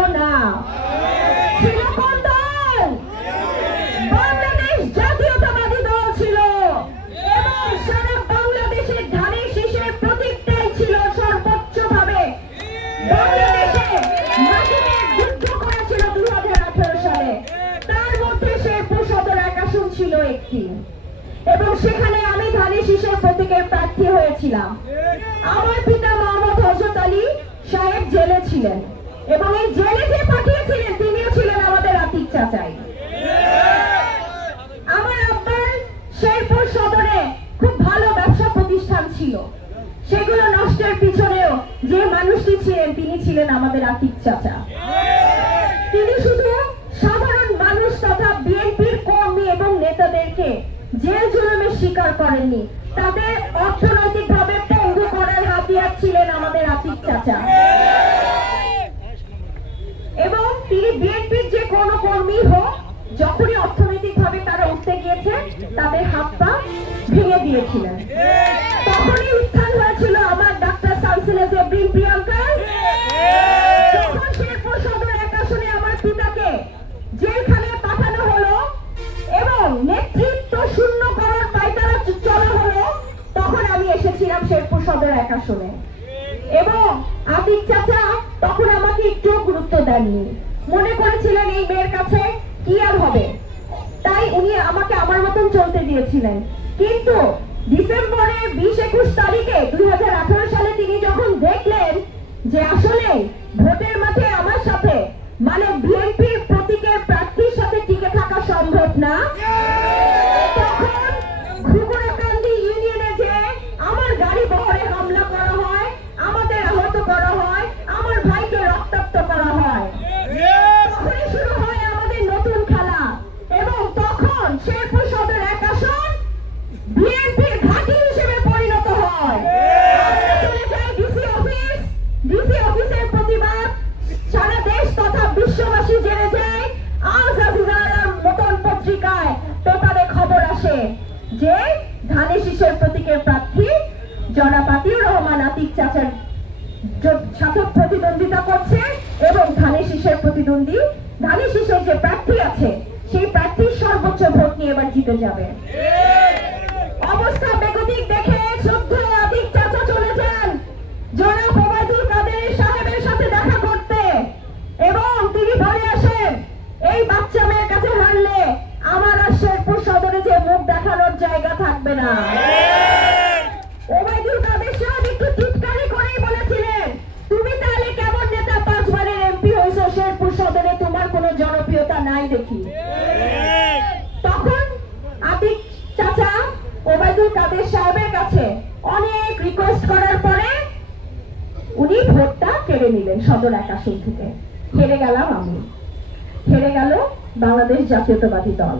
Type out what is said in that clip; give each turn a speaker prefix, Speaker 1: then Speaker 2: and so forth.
Speaker 1: Barcelona. এবং সালে। তার মধ্যে সে ছিল একটি। এবং সেখানে আমি ধানের শীষের প্রতীকের প্রার্থী হয়েছিলাম। আমার পিতা মোহাম্মদ হজরত আলী সাহেব জেলে ছিলেন। এবং এই জেলে যে পাঠিয়েছিলেন, তিনিও ছিলেন আমাদের আতিক চাচাই। আমার আব্বার শেরপুর সদরে খুব ভালো ব্যবসা প্রতিষ্ঠান ছিল। সেগুলো নষ্টের পিছনেও যে মানুষটি ছিলেন, তিনি ছিলেন আমাদের আতিক চাচা। তিনি শুধু সাধারণ মানুষ তথা বিএনপির কর্মী এবং নেতাদেরকে জেল জুলুমের শিকার করেননি তিনি বিএনপির যে কোনো কর্মী হোক, যখনই অর্থনৈতিকভাবে তারা উঠতে গিয়েছে, তাদের হাত পা ভেঙে দিয়েছিলেন। তখনই উত্থান হয়েছিল আমার ডাক্তার সানসিলা জেব্রিন প্রিয়াঙ্কার যখন শেরপুর আমার পিতাকে হলো এবং নেতৃত্ব শূন্য করার হলো, তখন আমি এসেছিলাম শেরপুর এবং চাচা তখন আমাকে একটু গুরুত্ব দেননি। মনে করেছিলেন এই মেয়ের কাছে কি আর হবে? তাই উনি আমাকে আমার মতন চলতে দিয়েছিলেন। কিন্তু ডিসেম্বরের বিশ একুশ তারিখে দুই হাজার আঠারো সালে তিনি যখন দেখলেন যে আসলে ভোটের মাঠে আমার সাথে মানে বিএনপির ডিসি অফিসের প্রতিবাদ। সারা দেশ তথা বিশ্ববাসী জেনে যায় আজ আজিজার মতন পত্রিকায় পেপারে খবর আসে যে ধানের শীষের প্রতীকের প্রার্থী জনাব আতিউর রহমান আতিক চাচার সাথে প্রতিদ্বন্দ্বিতা করছে এবং ধানের শীষের প্রতিদ্বন্দ্বী, ধানের শীষের যে প্রার্থী আছে, সেই প্রার্থীর সর্বোচ্চ ভোট নিয়ে এবার জিতে যাবে। এই বাচ্চা মেয়ের কাছে হারলে আমার আর শেরপুর সদরে যে মুখ দেখানোর জায়গা থাকবে না। ওবায়দুল কাদের সাহেব একটু টিটকারি করেই বলেছিলেন তুমি তাহলে কেমন নেতা পাঁচবারের এমপি হয়েছো? শেরপুর সদরে তোমার কোনো জনপ্রিয়তা নাই দেখি। তখন আতিক চাচা ওবায়দুল কাদের সাহেবের কাছে অনেক রিকোয়েস্ট করার পরে উনি ভোটটা কেড়ে নিলেন সদর এক আসন থেকে। হেরে গেলাম আমি। হেরে গেল বাংলাদেশ জাতীয়তাবাদী দল।